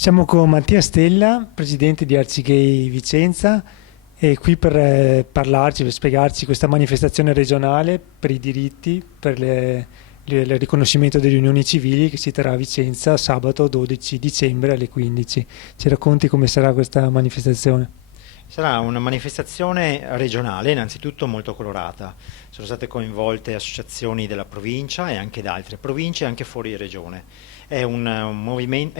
Siamo con Mattia Stella, presidente di Arcigay Vicenza, e qui per parlarci, per spiegarci questa manifestazione regionale per i diritti, per il riconoscimento delle unioni civili che si terrà a Vicenza sabato 12 dicembre alle 15. Ci racconti come sarà questa manifestazione? Sarà una manifestazione regionale, innanzitutto molto colorata. Sono state coinvolte associazioni della provincia e anche da altre province, anche fuori regione. È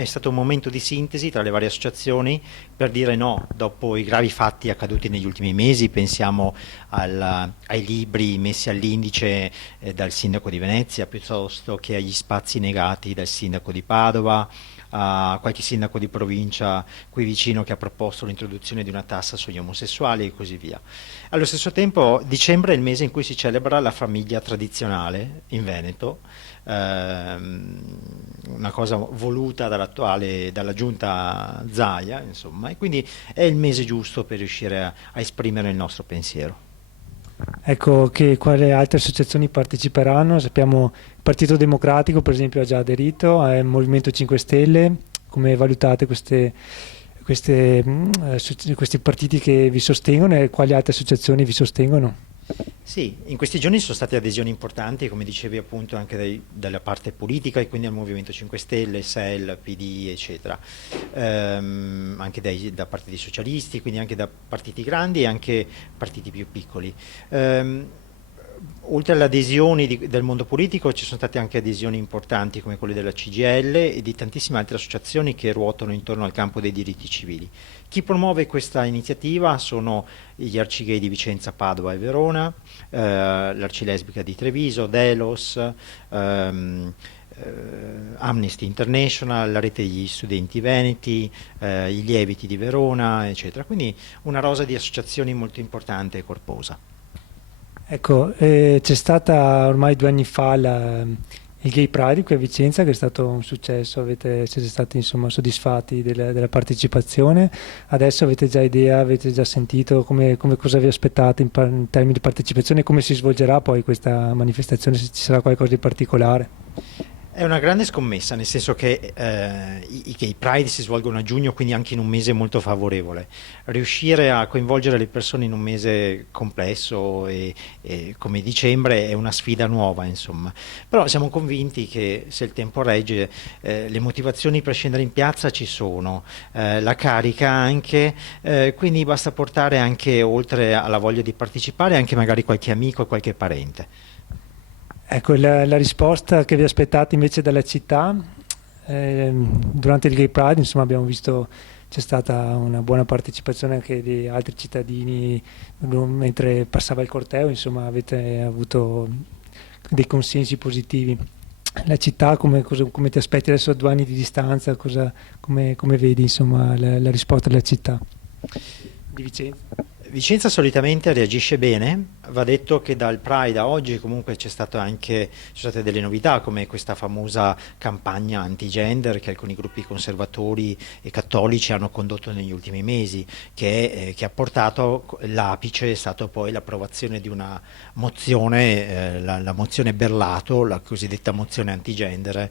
stato un momento di sintesi tra le varie associazioni per dire no, dopo i gravi fatti accaduti negli ultimi mesi, pensiamo ai libri messi all'indice dal sindaco di Venezia, piuttosto che agli spazi negati dal sindaco di Padova, a qualche sindaco di provincia qui vicino che ha proposto l'introduzione di una tassa sugli omosessuali e così via. Allo stesso tempo dicembre è il mese in cui si celebra la famiglia tradizionale in Veneto, una cosa voluta dalla giunta Zaia, insomma, e quindi è il mese giusto per riuscire a esprimere il nostro pensiero. Ecco, quali altre associazioni parteciperanno? Sappiamo il Partito Democratico, per esempio, ha già aderito, il Movimento 5 Stelle. Come valutate questi partiti che vi sostengono e quali altre associazioni vi sostengono? Sì, in questi giorni sono state adesioni importanti, come dicevi appunto anche dalla parte politica e quindi al Movimento 5 Stelle, SEL, PD, eccetera, anche da parte dei socialisti, quindi anche da partiti grandi e anche partiti più piccoli. Oltre alle adesioni del mondo politico ci sono state anche adesioni importanti come quelle della CGIL e di tantissime altre associazioni che ruotano intorno al campo dei diritti civili. Chi promuove questa iniziativa sono gli Arcigay di Vicenza, Padova e Verona, l'Arcilesbica di Treviso, Delos, Amnesty International, la rete degli studenti veneti, i lieviti di Verona, eccetera. Quindi una rosa di associazioni molto importante e corposa. Ecco, c'è stata ormai 2 anni fa il Gay Pride qui a Vicenza che è stato un successo, siete stati insomma soddisfatti della partecipazione, adesso avete già idea, avete già sentito cosa vi aspettate in termini di partecipazione e come si svolgerà poi questa manifestazione, se ci sarà qualcosa di particolare? È una grande scommessa, nel senso che i Gay Pride si svolgono a giugno, quindi anche in un mese molto favorevole. Riuscire a coinvolgere le persone in un mese complesso e come dicembre è una sfida nuova, insomma. Però siamo convinti che se il tempo regge, le motivazioni per scendere in piazza ci sono, la carica anche, quindi basta portare anche oltre alla voglia di partecipare anche magari qualche amico e qualche parente. Ecco, la risposta che vi aspettate invece dalla città, durante il Gay Pride, insomma, abbiamo visto c'è stata una buona partecipazione anche di altri cittadini mentre passava il corteo, insomma, avete avuto dei consensi positivi. La città, come ti aspetti adesso a 2 anni di distanza, come vedi, insomma, la risposta della città di Vicenza? Vicenza solitamente reagisce bene, va detto che dal Pride a oggi comunque ci sono state delle novità come questa famosa campagna anti-gender che alcuni gruppi conservatori e cattolici hanno condotto negli ultimi mesi, che ha portato, l'apice è stato poi l'approvazione di una mozione, la mozione Berlato, la cosiddetta mozione anti-gender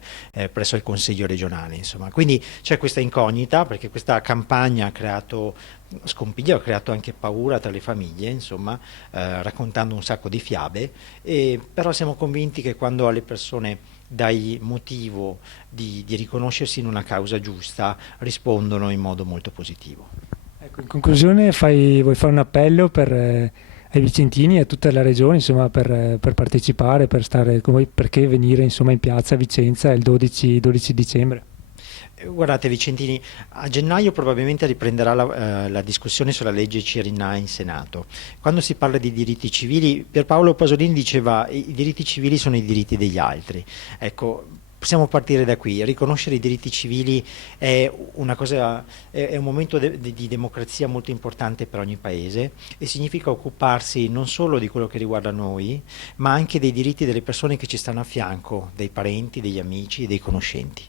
presso il Consiglio regionale. Insomma. Quindi c'è questa incognita perché questa campagna ha creato scompiglio, ha creato anche paura tra le famiglie, insomma, raccontando un sacco di fiabe, però siamo convinti che quando alle persone dai motivo di riconoscersi in una causa giusta, rispondono in modo molto positivo. Ecco, in conclusione vuoi fare un appello ai vicentini e a tutta la regione, insomma, per partecipare, per stare con voi, perché venire insomma, in piazza a Vicenza il 12 dicembre? Guardate Vicentini, a gennaio probabilmente riprenderà la discussione sulla legge Cirinà in Senato. Quando si parla di diritti civili, Pierpaolo Pasolini diceva i diritti civili sono i diritti degli altri. Ecco, possiamo partire da qui. Riconoscere i diritti civili è è un momento di democrazia molto importante per ogni paese e significa occuparsi non solo di quello che riguarda noi, ma anche dei diritti delle persone che ci stanno a fianco, dei parenti, degli amici e dei conoscenti.